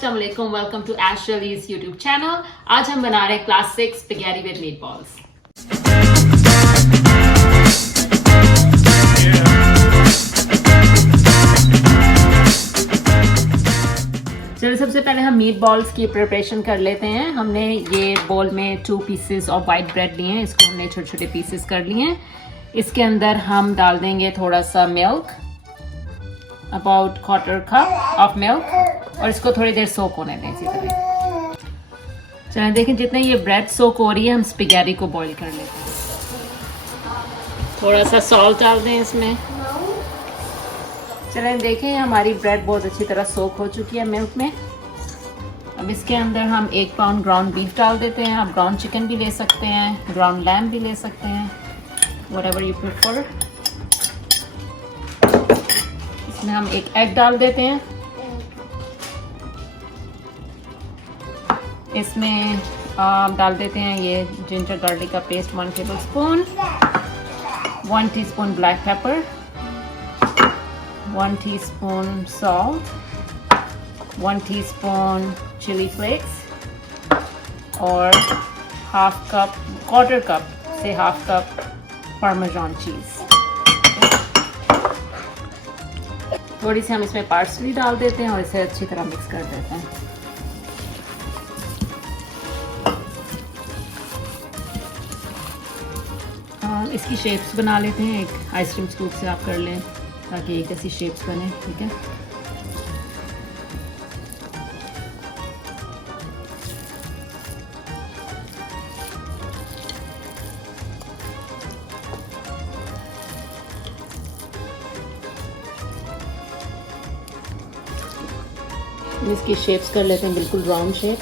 अस्सलाम वालेकुम, welcome to एशलीज YouTube channel. आज हम बना रहे हैं क्लासिक स्पैगेटी विद मीटबॉल्स। चलिए सबसे पहले हम मीट बॉल्स की प्रिपरेशन कर लेते हैं। हमने ये बोल में 2 पीसेस ऑफ वाइट ब्रेड लिए हैं, इसको हमने छोटे छोटे पीसेस कर लिए हैं। इसके अंदर हम डाल देंगे थोड़ा सा milk, about 1/4 cup of milk, और इसको थोड़ी देर सोक होने दें इसी तरह। चलिए देखें जितने ये ब्रेड सोक हो रही है हम स्पैगेटी को बॉईल कर लेते हैं। थोड़ा सा सॉल्ट डाल दें इसमें। चलें देखें हमारी ब्रेड बहुत अच्छी तरह सोक हो चुकी है मिल्क में। अब इसके अंदर हम 1 पाउंड ग्राउंड बीफ डाल देते हैं। आप ग्राउंड चिकन भी ले सकते हैं, ग्राउंड लैम्ब भी ले सकते हैं, व्हाटएवर यू प्रेफर। इसमें हम 1 एग डाल देते हैं। इसमें डाल देते हैं ये जिंजर गार्लिक का paste 1 tablespoon, 1 teaspoon black pepper, 1 teaspoon salt, 1 teaspoon chili flakes और 1/4 कप से 1/2 कप parmesan चीज़। थोड़ी सी हम इसमें पार्सली डाल देते हैं और इसे अच्छी तरह मिक्स कर देते हैं। इसकी शेप्स बना लेते हैं। एक आइसक्रीम स्कूप से आप कर लें ताकि एक ऐसी शेप्स बने, ठीक है। इसकी शेप्स कर लेते हैं बिल्कुल राउंड शेप।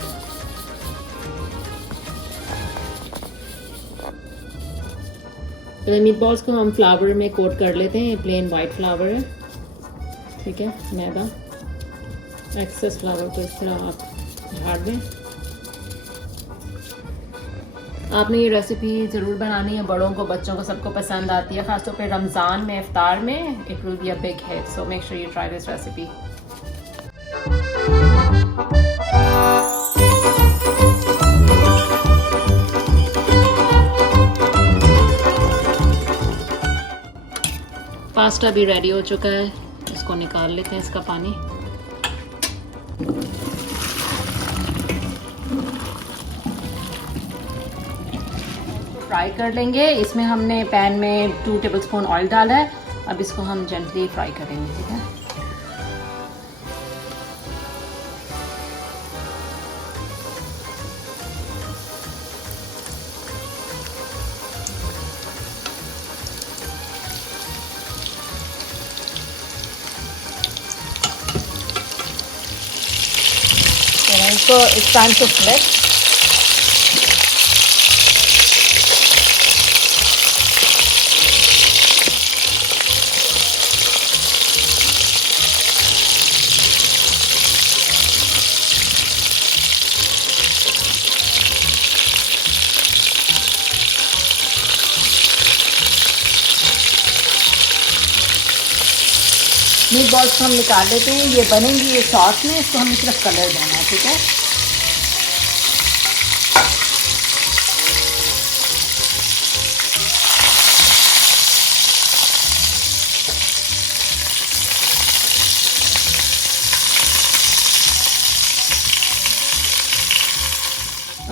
तो मीट बॉल्स को हम फ्लावर में कोट कर लेते हैं। प्लेन वाइट फ्लावर है, ठीक है, मैदा। एक्सेस फ्लावर को इस तरह आप झाड़ दें। आपने ये रेसिपी ज़रूर बनानी है, बड़ों को बच्चों को सबको पसंद आती है, ख़ासतौर पे रमज़ान में इफ्तार में it will be a big hit, so make sure you try this recipe. Pasta भी रेडी हो चुका है, इसको निकाल लेते हैं इसका पानी। फ्राई कर लेंगे। इसमें हमने पैन में 2 टेबलस्पून ऑयल डाला है। अब इसको हम जेंटली फ्राई करेंगे, ठीक है। So it's time to flip. Meat balls को हम निकाल लेते हैं। ये बनेंगी ये सॉस में, इसको हमें सिर्फ कलर देना है, ठीक है।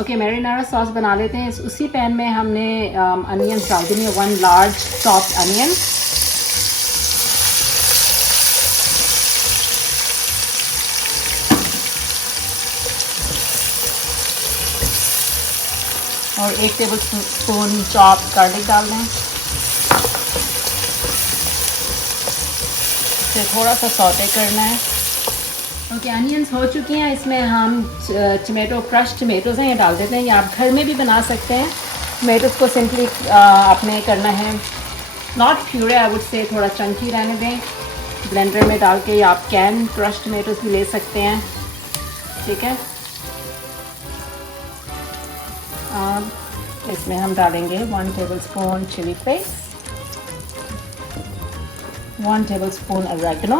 ओके, मैरिनारा सॉस बना लेते हैं। उसी पैन में हमने अनियंस डाल देंगे, 1 लार्ज चॉप्ड अनियन। और 1 टेबलस्पून चॉप्ड गार्लिक डाल दें। इसे थोड़ा सा सौटे करना है। ओके, अनियंस हो चुकी हैं। इसमें हम टमेटो, क्रश टमेटोज़ हैं, ये डाल देते हैं। ये आप घर में भी बना सकते हैं। टमेटोज़ को सिंपली आपने करना है not puree, I would say थोड़ा चंकी रहने दें। ब्लेंडर में डाल के आप कैन क्रश टमेटोज़ भी ले सकते हैं, ठीक है। इसमें हम डालेंगे 1 tablespoon chilli flakes, 1 tablespoon oregano,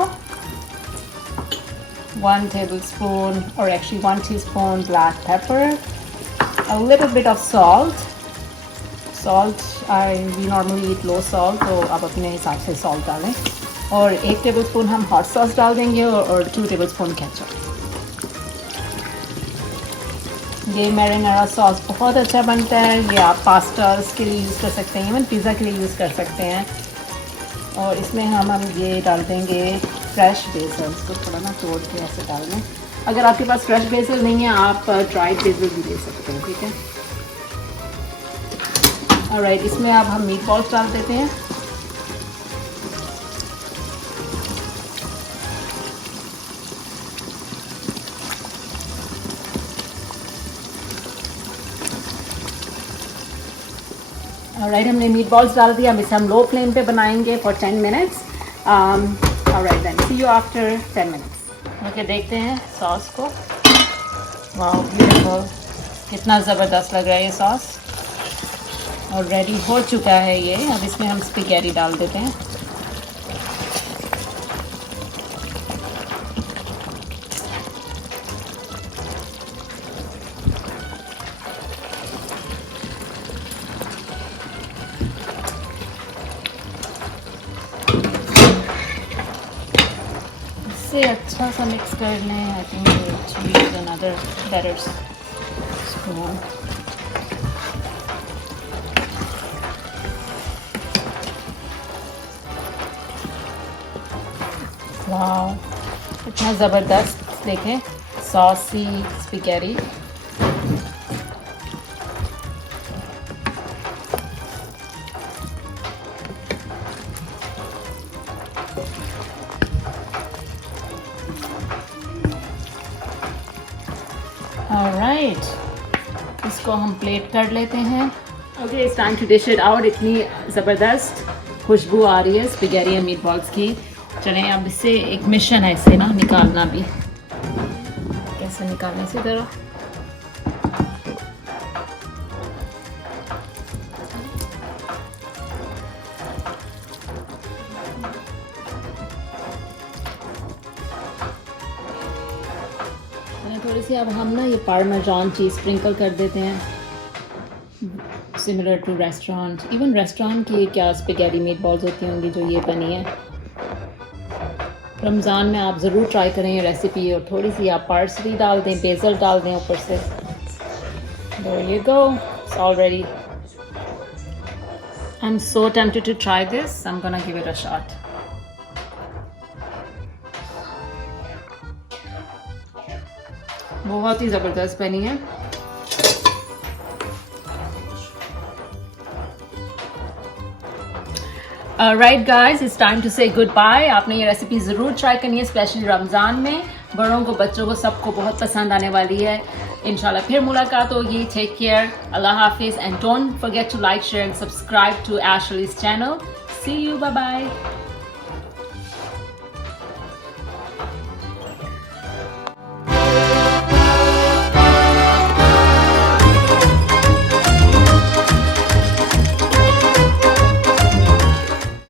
1 tablespoon or actually 1 teaspoon black pepper, a little bit of salt. We normally eat low salt, तो आप अपने हिसाब से salt डालें. और 1 टेबलस्पून हम हॉट सॉस डाल देंगे और 2 टेबलस्पून केचप. ये मैरिनारा सॉस बहुत अच्छा बनता है. ये आप पास्तास के लिए यूज़ कर सकते हैं, इवन पिज़्ज़ा के लिए यूज़ कर सकते हैं. और इसमें हम ये डाल देंगे फ्रेश बेसल. इसको थोड़ा ना तोड़ के ऐसे डाल दें. अगर आपके पास फ्रेश बेसल नहीं है आप ड्राइड बेसल भी ले सकते हैं. ठीक है. ऑलराइट, इसमें अब हम मीट बॉल्स डाल देते हैं. ऑलराइट, हमने मीट बॉल्स डाल दिया. अब इसे हम लो फ्लेम पे बनाएंगे for 10 minutes. Alright then, see you after 10 minutes. Okay, देखते हैं सॉस को. Wow, beautiful. कितना ज़बरदस्त लग रहा है ये सॉस. और रेडी हो चुका है ये. अब इसमें हम स्पैगेटी डाल देते हैं. इससे अच्छा सा मिक्स कर लें. I think use another better spoon. Wow, इतना ज़बरदस्त. देखें, सॉसी स्पैगेटी. ऑलराइट, इसको हम प्लेट कर लेते हैं. Okay, it's time to dish it out. इतनी ज़बरदस्त खुशबू आ रही है स्पैगेटी एंड मीटबॉल्स की. चलें, अब इससे एक मिशन है इसे ना निकालना भी. कैसे निकालने से ज़रा. थोड़ी सी अब हम ना ये पार्मेजान चीज़ स्प्रिंकल कर देते हैं. Similar to restaurant. Even restaurant की क्या स्पैगेटी मीट बॉल्स होती होंगी जो ये बनी है. रमज़ान में आप ज़रूर ट्राई करें ये रेसिपी. और थोड़ी सी आप पार्सली डाल दें, बेसल डाल दें ऊपर से. There you go. It's all ready. I'm so tempted to try this. I'm gonna give it a shot. बहुत ही ज़बरदस्त बनी है. Right guys, it's time to say goodbye. आपने ये रेसिपी ज़रूर ट्राई करनी है, स्पेशली रमज़ान में. बड़ों को, बच्चों को, सबको बहुत पसंद आने वाली है. इंशाल्लाह फिर मुलाकात होगी. Take care. अल्लाह हाफिज़. And don't forget to like, share and subscribe to Ashley's channel. See you. Bye bye.